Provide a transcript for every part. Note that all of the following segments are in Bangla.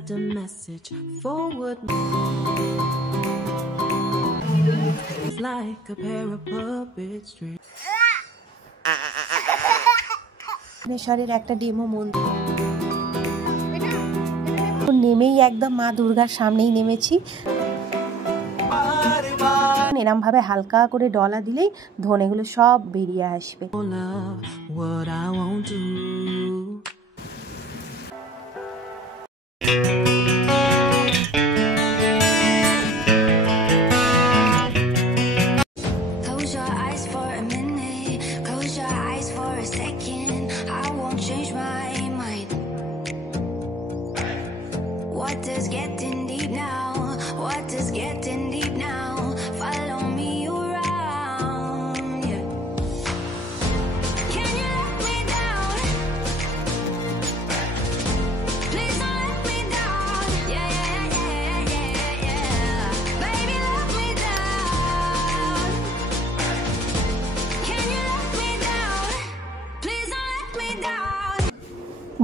Send a message forward. It's like a pair of puppet strings. নেশ্বরের একটা ডেমো মন্দির নেমেই একদম মা দুর্গার সামনেই নেমেছি। এরম ভাবে হালকা করে ডলা দিলেই ধনেগুলো সব বেরিয়ে আসবে। What I won't do. Close your eyes for a minute, close your eyes for a second. I won't change my mind. What does getting deep now? What does getting deep now? Follow me around, yeah. Can you let me down? Please don't let me down. Yeah, yeah, yeah, yeah, yeah. Baby, let me down. Can you let me down? Please don't let me down.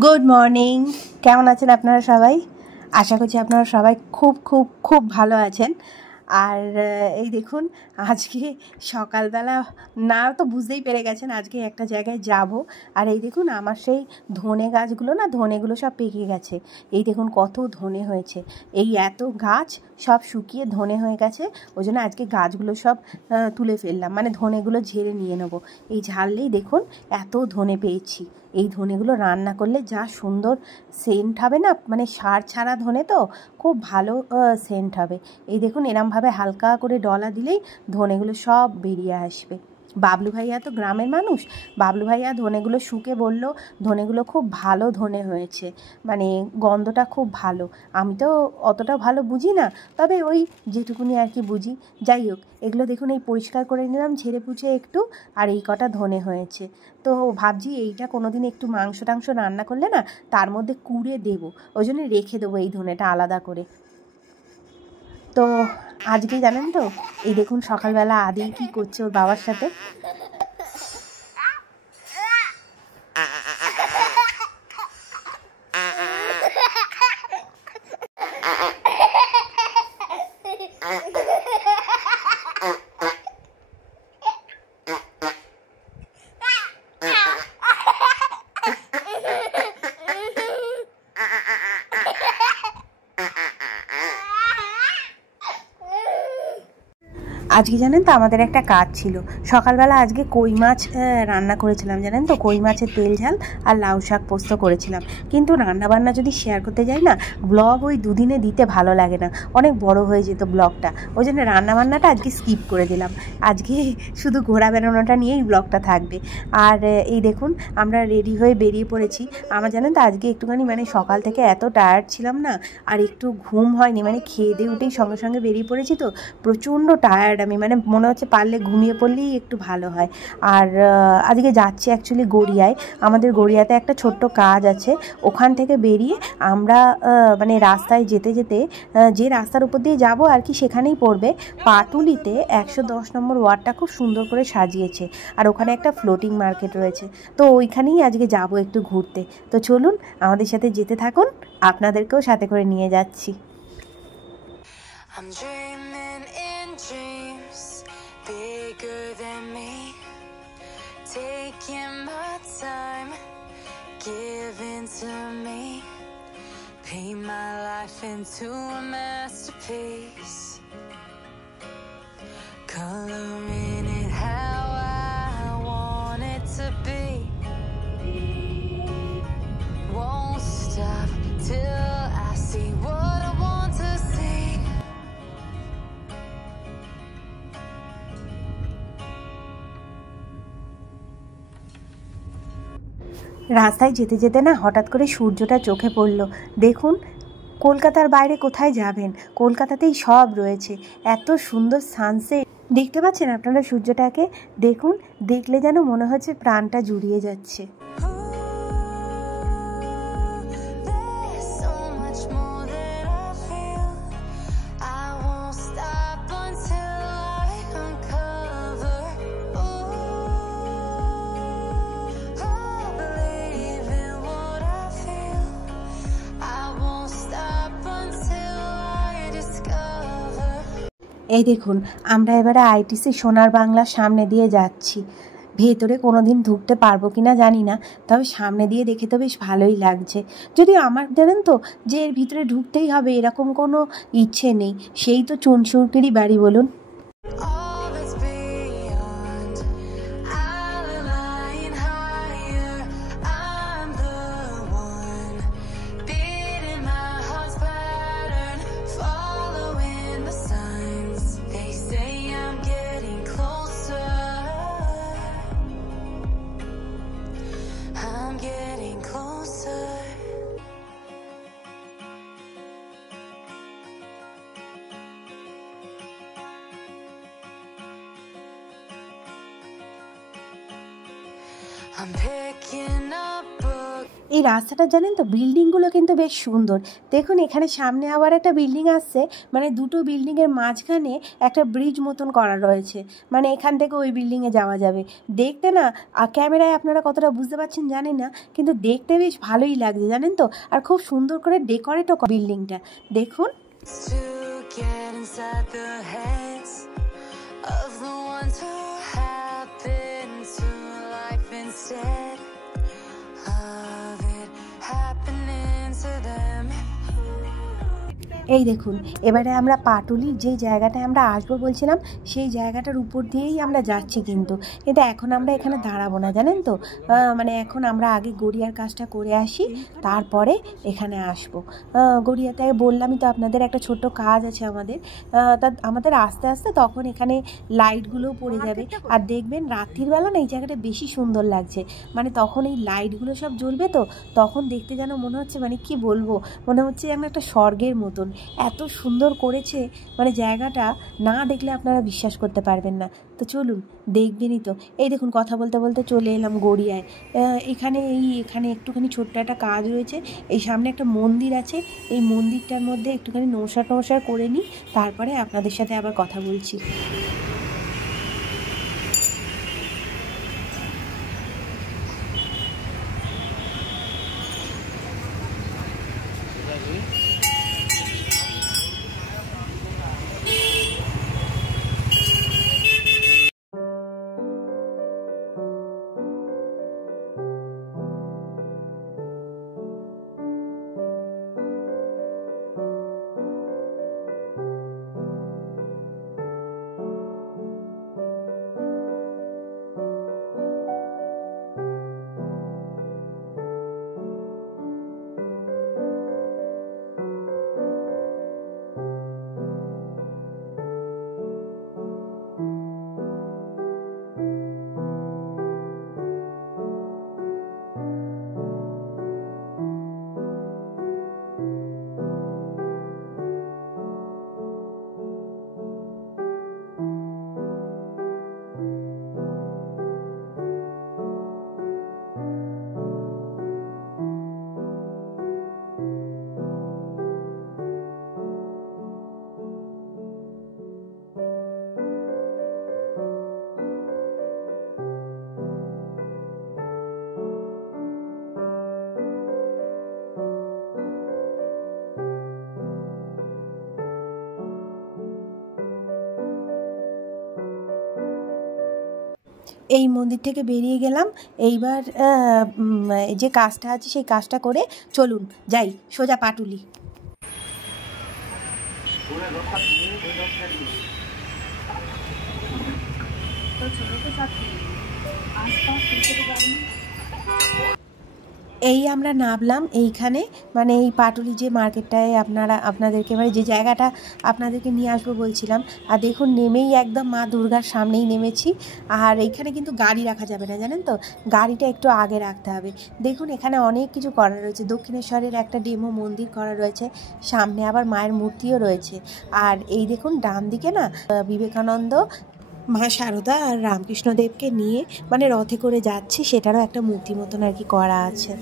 Good morning, কেমন আছেন আপনারা সবাই? আশা করছি আপনারা সবাই খুব খুব খুব ভালো আছেন। আর এই দেখুন আজকে সকালবেলা না তো বুঝতেই পেরে গেছেন আজকে একটা জায়গায় যাব। আর এই দেখুন আমার সেই ধনে গাছগুলো না, ধনেগুলো সব পেকে গেছে। এই দেখুন কত ধনে হয়েছে। এই এত গাছ সব শুকিয়ে ধনে হয়ে গেছে, ওই জন্য আজকে গাছগুলো সব তুলে ফেললাম, মানে ধনেগুলো ঝেড়ে নিয়ে নেবো। এই ঝাড়লেই দেখুন এত ধনে পেয়েছি। এই ধনেগুলো রান্না করলে যা সুন্দর সেন্ট হবে না, মানে সার ছাড়া ধনে তো খুব ভালো সেন্ট হবে। এই দেখুন এরমভাবে হালকা করে ডলা দিলেই ধনেগুলো সব বেরিয়ে আসবে। বাবলু ভাইয়া তো গ্রামের মানুষ, বাবলু ভাইয়া ধনেগুলো শুকে বলল ধনেগুলো খুব ভালো ধনে হয়েছে, মানে গন্ধটা খুব ভালো। আমি তো অতটা ভালো বুঝি না, তবে ওই যেটুকুনি আর কি বুঝি। যাই হোক, এগুলো দেখুন এই পরিষ্কার করে নিলাম ঝেড়ে পুছে একটু, আর এই কটা ধনে হয়েছে। তো ভাবছি এইটা কোনো দিন একটু মাংস টাংস রান্না করলে না তার মধ্যে কুড়ে দেবো, ওই জন্য রেখে দেবো এই ধনেটা আলাদা করে। তো আজকে জানেন তো এই দেখুন সকালবেলা আদি কি করছে ওর বাবার সাথে। আজকে জানেন তো আমাদের একটা কাজ ছিল, সকালবেলা আজকে কই মাছ রান্না করেছিলাম জানেন তো, কই মাছের তেল ঝাল আর লাউ শাক পোস্ত করেছিলাম। কিন্তু রান্নাবান্না যদি শেয়ার করতে যাই না, ব্লগ ওই দুদিনে দিতে ভালো লাগে না, অনেক বড় হয়ে যেত ব্লগটা, ওই জন্য রান্নাবান্নাটা আজকে স্কিপ করে দিলাম। আজকে শুধু ঘোরা বেড়ানোটা নিয়েই ব্লগটা থাকবে। আর এই দেখুন আমরা রেডি হয়ে বেরিয়ে পড়েছি। আমার জানেন তো আজকে একটুখানি মানে সকাল থেকে এত টায়ার্ড ছিলাম না, আর একটু ঘুম হয়নি, মানে খেয়ে দিয়ে উঠেই সঙ্গে সঙ্গে বেরিয়ে পড়েছি তো প্রচণ্ড টায়ার্ড আমি, মানে মনে হচ্ছে পারলে ঘুমিয়ে পড়লেই একটু ভালো হয়। আর আজকে যাচ্ছি অ্যাকচুয়ালি গড়িয়ায়, আমাদের গড়িয়াতে একটা ছোট্ট কাজ আছে। ওখান থেকে বেরিয়ে আমরা মানে রাস্তায় যেতে যেতে যে রাস্তার উপর দিয়ে যাব আর কি সেখানেই পড়বে পাটুলিতে 110 নম্বর ওয়ার্ডটা খুব সুন্দর করে সাজিয়েছে, আর ওখানে একটা ফ্লোটিং মার্কেট রয়েছে। তো ওইখানেই আজকে যাব একটু ঘুরতে। তো চলুন আমাদের সাথে যেতে থাকুন, আপনাদেরকেও সাথে করে নিয়ে যাচ্ছি। I'm dreaming in dreams bigger than me, taking my time, giving to me, paint my life into a masterpiece, coloring it how I want it to be, won't stop till I see what I want to see. রাস্তায় যেতে যেতে না হঠাৎ করে সূর্যটা চোখে পড়ল। দেখুন কলকাতার বাইরে কোথায় যাবেন, কলকাতাতেই সব রয়েছে, এত সুন্দর সানসেট দেখতে পাচ্ছেন আপনারা সূর্যটাকে। দেখুন দেখলে যেন মনে হচ্ছে প্রাণটা জুড়িয়ে যাচ্ছে। Stop এই দেখুন আমরা এবারে আইটিসি সোনার বাংলার সামনে দিয়ে যাচ্ছি। ভেতরে কোনো দিন ঢুকতে পারবো কি না জানি না, তবে সামনে দিয়ে দেখে তো বেশ ভালোই লাগছে। যদিও আমার জানেন তো যে এর ভিতরে ঢুকতেই হবে এরকম কোনো ইচ্ছে নেই, সেই তো চুনসুরকেরই বাড়ি বলুন। এই রাস্তাটা জানেন তো বিল্ডিংগুলো কিন্তু বেশ সুন্দর। দেখুন এখানে সামনে আবার একটা বিল্ডিং আসছে, মানে দুটো বিল্ডিংয়ের মাঝখানে একটা ব্রিজ মতন করা রয়েছে, মানে এখান থেকে ওই বিল্ডিংয়ে যাওয়া যাবে। দেখতে না ক্যামেরায় আপনারা কতটা বুঝতে পারছেন জানি না, কিন্তু দেখতে বেশ ভালোই লাগছে জানেন তো, আর খুব সুন্দর করে ডেকোরেটও বিল্ডিংটা দেখুন। এই দেখুন এবারে আমরা পাটুলির যে জায়গাটায় আমরা আসবো বলছিলাম সেই জায়গাটার উপর দিয়েই আমরা যাচ্ছি, কিন্তু এখন আমরা এখানে দাঁড়াবো না জানেন তো, মানে এখন আমরা আগে গড়িয়ার কাজটা করে আসি, তারপরে এখানে আসবো। গড়িয়াতে বললামই তো আপনাদের একটা ছোট্ট কাজ আছে আমাদের, তা আমাদের আস্তে আস্তে তখন এখানে লাইটগুলোও পড়ে যাবে, আর দেখবেন রাত্রির বেলা না এই জায়গাটা বেশি সুন্দর লাগছে, মানে তখন এই লাইটগুলো সব জ্বলবে তো তখন দেখতে যেন মনে হচ্ছে, মানে কি বলবো, মনে হচ্ছে যেন একটা স্বর্গের মতন, এত সুন্দর করেছে, মানে জায়গাটা না দেখলে আপনারা বিশ্বাস করতে পারবেন না। তো চলুন দেখবেনই তো। এই দেখুন কথা বলতে বলতে চলে এলাম গড়িয়ায়। এখানে একটুখানি ছোট্ট একটা কাজ রয়েছে, এই সামনে একটা মন্দির আছে, এই মন্দিরটার মধ্যে একটুখানি নমস্কার করে নিই, তারপরে আপনাদের সাথে আবার কথা বলছি। এই মন্দির থেকে বেরিয়ে গেলাম, এইবার যে কাজটা আছে সেই কাজটা করে চলুন যাই সোজা পাটুলি। এই আমরা নামলাম এইখানে, মানে এই পাটুলি যে মার্কেটটায় আপনাদেরকে মানে যে জায়গাটা আপনাদেরকে নিয়ে আসবো বলছিলাম, আর দেখুন নেমেই একদম মা দুর্গার সামনেই নেমেছি। আর এইখানে কিন্তু গাড়ি রাখা যাবে না জানেন তো, গাড়িটা একটু আগে রাখতে হবে। দেখুন এখানে অনেক কিছু করা রয়েছে, দক্ষিণেশ্বরের একটা ডেমো মন্দির করা রয়েছে, সামনে আবার মায়ের মূর্তিও রয়েছে। আর এই দেখুন ডান দিকে না বিবেকানন্দ, মা শারদা আর রামকৃষ্ণদেবকে নিয়ে মানে রথে করে যাচ্ছে, সেটারও একটা মূর্তি মতন আর কি করা আছে।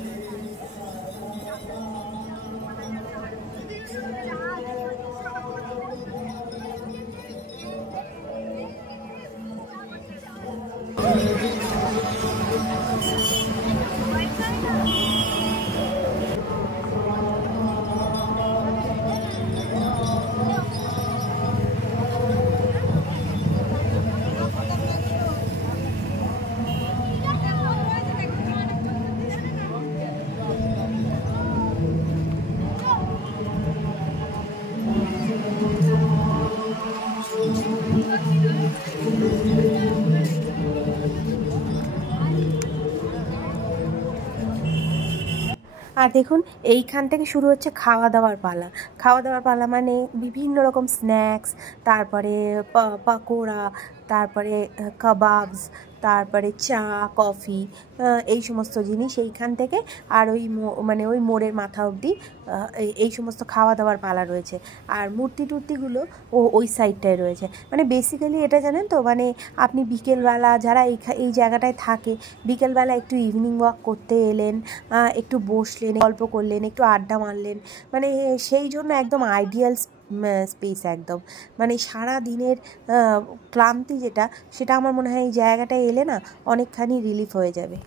আর দেখুন এইখান থেকে শুরু হচ্ছে খাওয়া দাওয়ার পালা। খাওয়া দাওয়ার পালা মানে বিভিন্ন রকম স্ন্যাক্স, তারপরে পাকোড়া, তারপরে কাবাবস, তারপরে চা, কফি, এই সমস্ত জিনিস এইখান থেকে। আর ওই মানে ওই মোড়ের মাথা অবধি এই সমস্ত খাওয়া দাওয়ার পালা রয়েছে। আর মূর্তি টুর্তিগুলো ওই সাইডটায় রয়েছে। মানে বেসিক্যালি এটা জানেন তো, মানে আপনি বিকেলবেলা যারা এই জায়গাটায় থাকে, বিকেলবেলা একটু ইভিনিং ওয়াক করতে এলেন, একটু বসলেন, গল্প করলেন, একটু আড্ডা মারলেন, মানে সেই জন্য একদম আইডিয়াল স্পেস একদম। মানে সারা দিনের ক্লান্তি যেটা, সেটা আমার মনে হয় এই জায়গাটায় এলে না অনেকখানি রিলিফ হয়ে যাবে।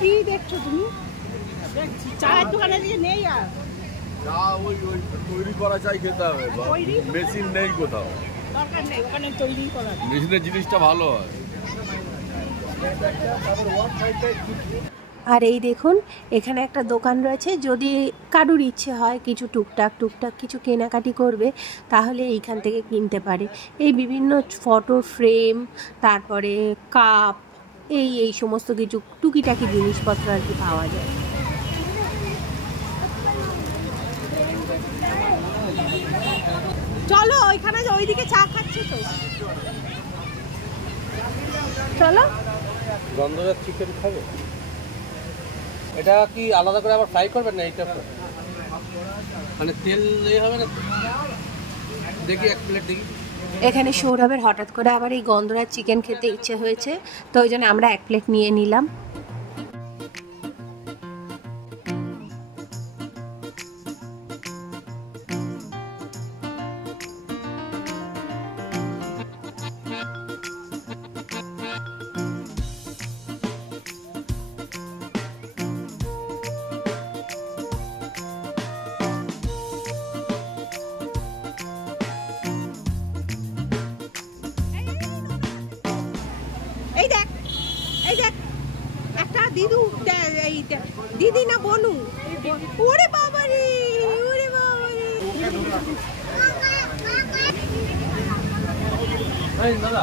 কি দেখছো তুমি? চায়ের দোকানে দিয়ে নেই আর না, ওই তৈরি করা চাই খেতে হবে, মেশিন নেই কোথাও, দরকার নেই ওখানে তৈরি করা। মেশিনের জিনিসটা ভালো হয়। আর এই দেখুন এখানে একটা দোকান রয়েছে, যদি কারুর ইচ্ছে হয় কিছু টুকটাক কিছু কেনাকাটি করবে, তাহলে এইখান থেকে কিনতে পারে। এই বিভিন্ন ফটো ফ্রেম, তারপরে কাপ, এই সমস্ত কিছু টুকিটাকি জিনিসপত্র আর কি পাওয়া যায়। চলো ওইখানে, ওইদিকে চা খাচ্ছি তো, চলো। গন্ধরাজ চিকেন খাবে? এটা কি আলাদা করে আবার ফ্রাই করবেন না? এইটা মানে তেল হবে না? দেখি এক প্লেট দেখি। এখানে সৌরভের হঠাৎ করে আবার এই গন্ধরাজ চিকেন খেতে ইচ্ছে হয়েছে, তো ওই জন্য আমরা 1 প্লেট নিয়ে নিলাম। এই দেখ, এই দেখ একটা দিদু, এই দিদি না বনু, ওরে বাবা রে, ওরে বাবা রে। এই দাদা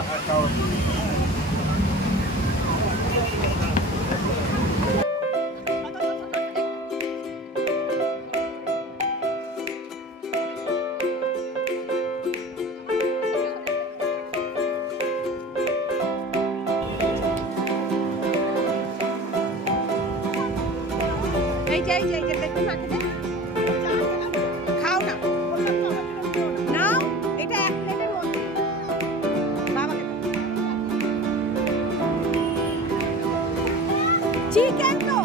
এই যে দেখুন মাকে দেখ, খাও না, নাও এটা 1 প্লেটের মধ্যে বাবাকে চিকেন তো।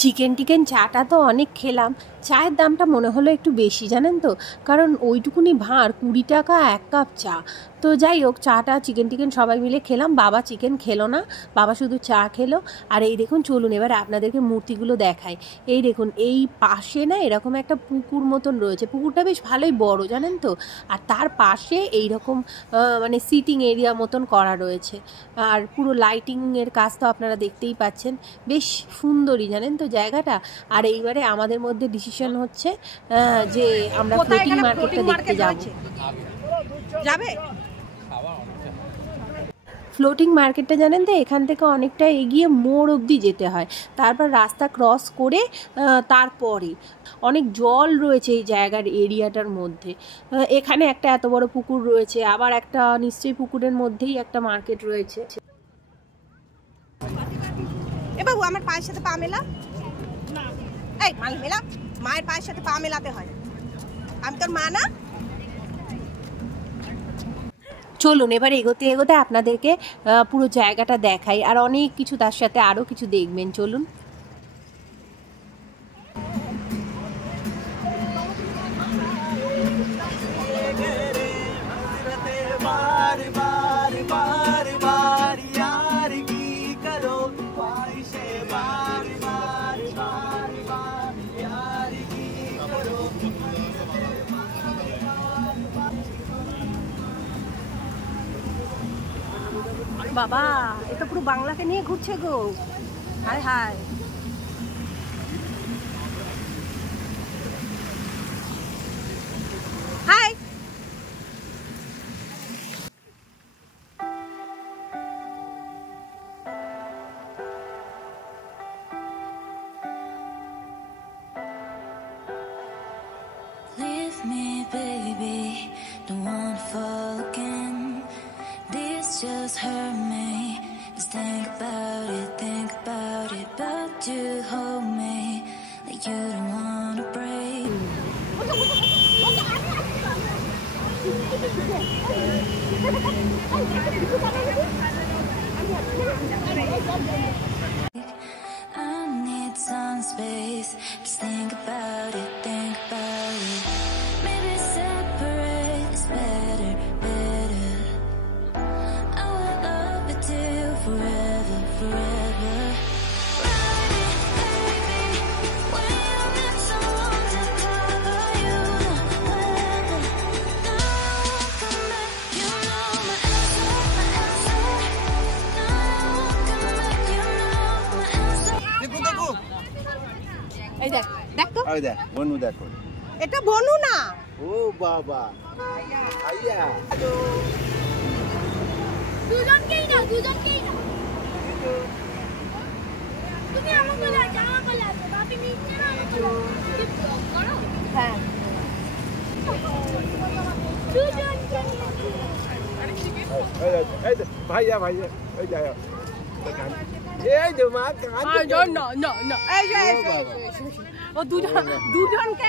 চিকেন টিকেন চাটা তো অনেক খেলাম, চায়ের দামটা মনে হলো একটু বেশি জানেন তো, কারণ ওইটুকুনি ভাঁড় 20 টাকা 1 কাপ চা। তো যাই হোক, চাটা চিকেন টিকেন সবাই মিলে খেলাম। বাবা চিকেন খেলো না, বাবা শুধু চা খেলো। আর এই দেখুন, চলুন এবার আপনাদেরকে মূর্তিগুলো দেখাই। এই দেখুন, এই পাশে না এরকম একটা পুকুর মতন রয়েছে, পুকুরটা বেশ ভালোই বড় জানেন তো। আর তার পাশে এইরকম মানে সিটিং এরিয়া মতন করা রয়েছে, আর পুরো লাইটিংয়ের কাজ তো আপনারা দেখতেই পাচ্ছেন, বেশ সুন্দরই জানেন তো জায়গাটা। আর এইবারে আমাদের মধ্যে ডিসিশন হচ্ছে যে আমরা ফ্লোটিং মার্কেটটা দেখতে যাবে। ফ্লোটিং মার্কেটটা জানেন তো এখান থেকে অনেকটা এগিয়ে মোড় অবধি যেতে হয়, তারপর রাস্তা ক্রস করে তারপরে অনেক জল রয়েছে এই জায়গার এরিয়াটার মধ্যে। এখানে একটা এত বড় পুকুর রয়েছে, আবার একটা নিশ্চয়ই পুকুরের মধ্যেই একটা মার্কেট রয়েছে। এ বাবু, আমার পায়ের সাথে পা মেলা। এই মাল মেলা, মায়ের পায়ের সাথে পা মেলাতে হয়। আমি তোর মা না? চলুন এবার এগোতে এগোতে আপনাদেরকে পুরো জায়গাটা দেখাই, আর অনেক কিছু তার সাথে আরও কিছু দেখবেন। চলুন। বাবা, এটা পুরো বাংলাকে নিয়ে ঘুরছে গো। হায় হায়। High. Leave me, baby, don't wanna fall again. This just hurt me. Just think about it, but you hold me like you don't wanna break. I need some space. Just think about it, maybe separate is better. I will love you till forever. এই দেখ, দেখ তো। ওই দেখ, বনু দেখো। এটা বনু না। ও বাবা, আইয়া। দুজনকেই না। তুমি আমাকে জামা করলে আসো, বাপি নিচ্ছে না আমাকে করো। হ্যাঁ, দুজনকে এই ভাইয়া ওই যাও। এই যে মা কাঁদছে। না। এই ও দুজনকে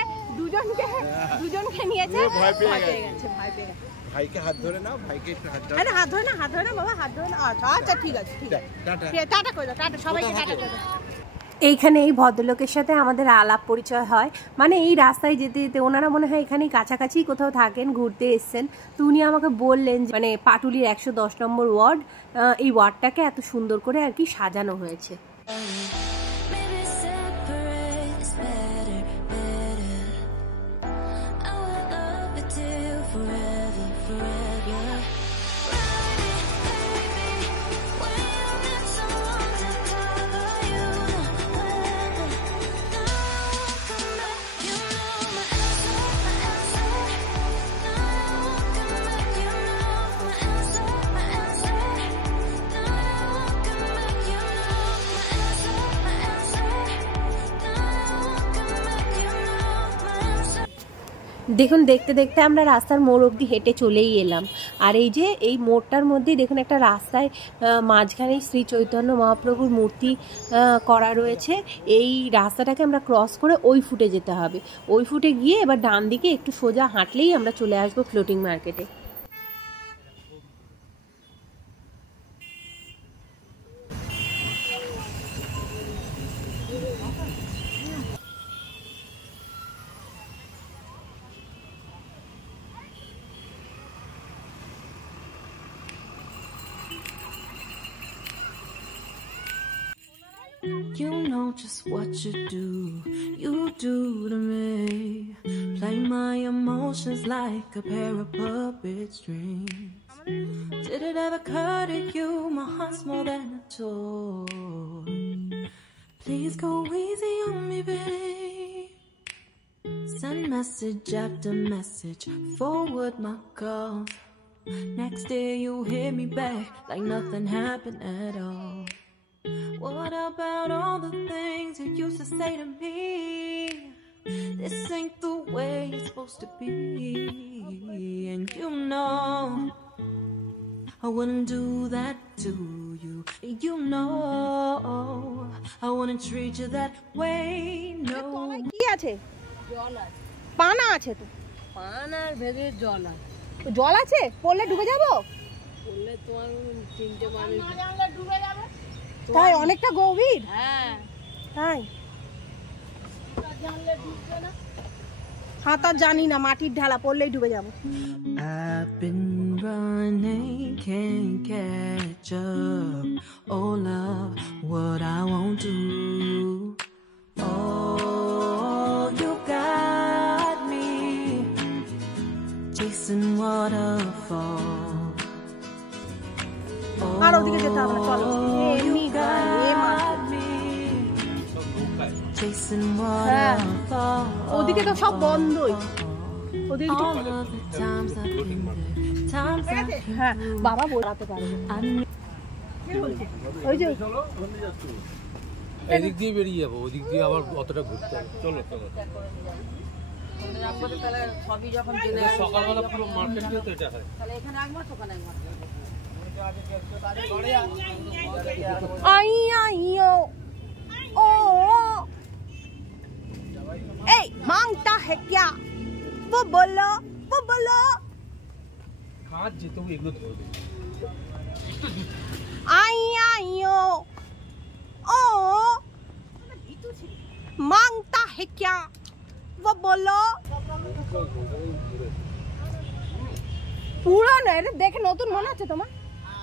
নিয়েছে। ভয় পেয়ে গেছে। ভাইকে হাত ধরে নাও, ভাইকে একটু হাত ধরে। আরে হাত ধরে না বাবা, হাত ধরে না। আচ্ছা ঠিক আছে। টাটা করে দাও, টাটা সবাইকে টাটা করে দাও। এইখানে এই ভদ্রলোকের সাথে আমাদের আলাপ পরিচয় হয়, মানে এই রাস্তায় যেতে যেতে ওনারা মনে হয় এখানেই কাছাকাছি কোথাও থাকেন, ঘুরতে এসছেন। তো উনি আমাকে বললেন মানে পাটুলির 110 নম্বর ওয়ার্ড, এই ওয়ার্ডটাকে এত সুন্দর করে আর কি সাজানো হয়েছে। Maybe separate is better. I will love you till forever. দেখুন দেখতে দেখতে আমরা রাস্তার মোড় অবধি হেঁটে চলেই এলাম। আর এই যে এই মোড়টার মধ্যেই দেখুন একটা রাস্তায় মাঝখানেই শ্রী চৈতন্য মহাপ্রভুর মূর্তি করা রয়েছে। এই রাস্তাটাকে আমরা ক্রস করে ওই ফুটে যেতে হবে। ওই ফুটে গিয়ে এবার ডান দিকে একটু সোজা হাঁটলেই আমরা চলে আসবো ফ্লোটিং মার্কেটে। You know just what you do to me. Play my emotions like a pair of puppet strings. Did it ever occur to you my heart's more than a toy? Please go easy on me, babe. Send message after message, forward my calls. Next day you hit me back like nothing happened at all. What about all the things you used to say to me? This ain't the way it's supposed to be. And you know I wouldn't do that to you. You know I wouldn't treat you that way, no. কি আছে? জল আছে, পানা আছে তো। পান আর ভেতরে জল আছে। জল আছে? পড়লে ডুবে যাবো? বললে তোমার 3টে মানুষ ডুবে যাবে। তাই অনেকটা গভীর? হ্যাঁ, তাই জানলে ডুববে না। সাঁতার জানি না, মাটির ঢালা, পড়লেই ডুবে যাবো। I've been running, can't catch up. Oh love, what I won't do. Oh, you got me chasing waterfall. আর ওদিকে যেতে হবে না, চলো। এমনি got me chasing waterfall. ওদিকে তো সব বন্ধই। ওদিকে তো All of the times I've been there, times I've been হ্যাঁ, বাবা বলাতে পারবে। ওই যে এদিক দিয়ে বেরিয়ে যাবো, ওদিক দিয়ে আবার অতটা ঘুরতে হবে। চলো চলো, সবই যখন জেনে সকালবেলা পুরো মার্কেট দিয়ে তো এটা হয়। তাহলে এখানে একবার ওখানে একবার। আই আইও ও এই মাংটা है क्या? वो बोलो খাচ্ছে তবু এগুলো ধরবে। आई आइयो ओ मांगता है क्या? वो बोलो। পুরনো, এটা দেখে নতুন মনে হচ্ছে তোমার?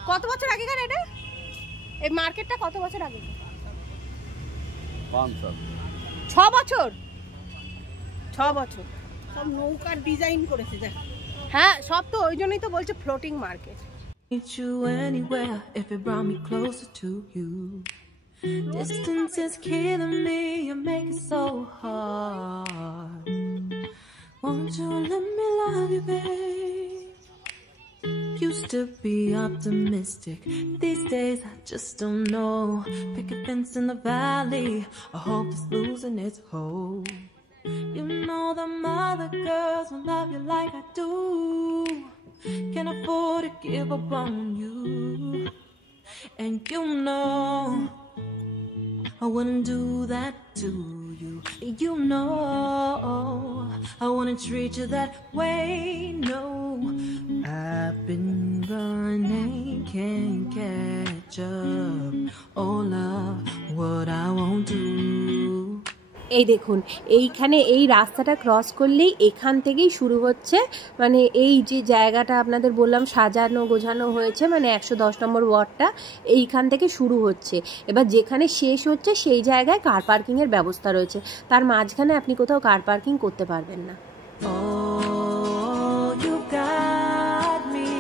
কত বছর আগেকার এটা? এই মার্কেটটা কত বছর আগে? 5 সাল। 6 বছর। 6 বছর। সব নৌকার ডিজাইন করেছে দেখ। হ্যাঁ, সব তো ওই জন্যই তো বলছে floating market. meet you anywhere if it brought me closer to you. Distance is killing me, you make it so hard. Won't you let me love you, babe? Used to be optimistic, these days I just don't know. Pick a fence in the valley, I hope it's losing its hold. You know them other girls will love you like I do. Can't afford to give up on you. And you know I wouldn't do that to you. You know I wouldn't treat you that way, no. I've been running, can't catch up. Oh love, what I won't do. এই দেখুন, এইখানে এই রাস্তাটা ক্রস করলেই এখান থেকেই শুরু হচ্ছে, মানে এই যে জায়গাটা আপনাদের বললাম সাজানো গোছানো হয়েছে, মানে 110 নম্বর ওয়ার্ডটা এইখান থেকে শুরু হচ্ছে। এবার যেখানে শেষ হচ্ছে সেই জায়গায় কার পার্কিংয়ের ব্যবস্থা রয়েছে, তার মাঝখানে আপনি কোথাও কার পার্কিং করতে পারবেন না। Oh, you got me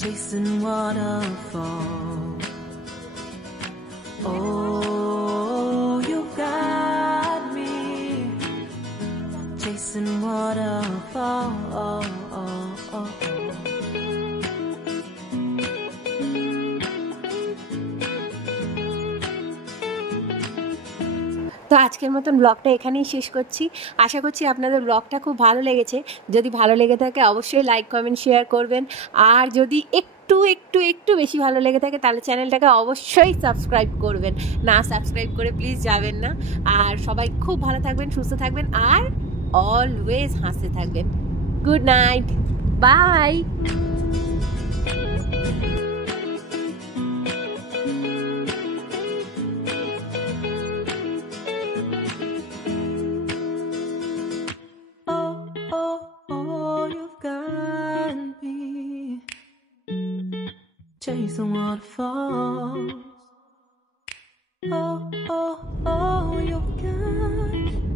chasing waterfall. Oh, you got me chasing waterfall. তো আজকের মতন ব্লগটা এখানেই শেষ করছি। আশা করছি আপনাদের ব্লগটা খুব ভালো লেগেছে। যদি ভালো লেগে থাকে অবশ্যই লাইক কমেন্ট শেয়ার করবেন, আর যদি একটু বেশি ভালো লেগে থাকে তাহলে চ্যানেলটাকে অবশ্যই সাবস্ক্রাইব করবেন। না সাবস্ক্রাইব করে প্লিজ যাবেন না। আর সবাই খুব ভালো থাকবেন, সুস্থ থাকবেন, আর অলওয়েজ হাসতে থাকবেন। Good night, bye. Chasing waterfalls. Oh, oh, oh, you got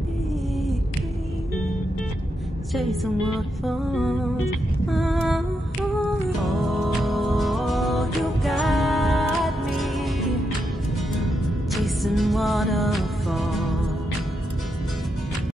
me chasing waterfalls. Oh, you got me chasing waterfalls.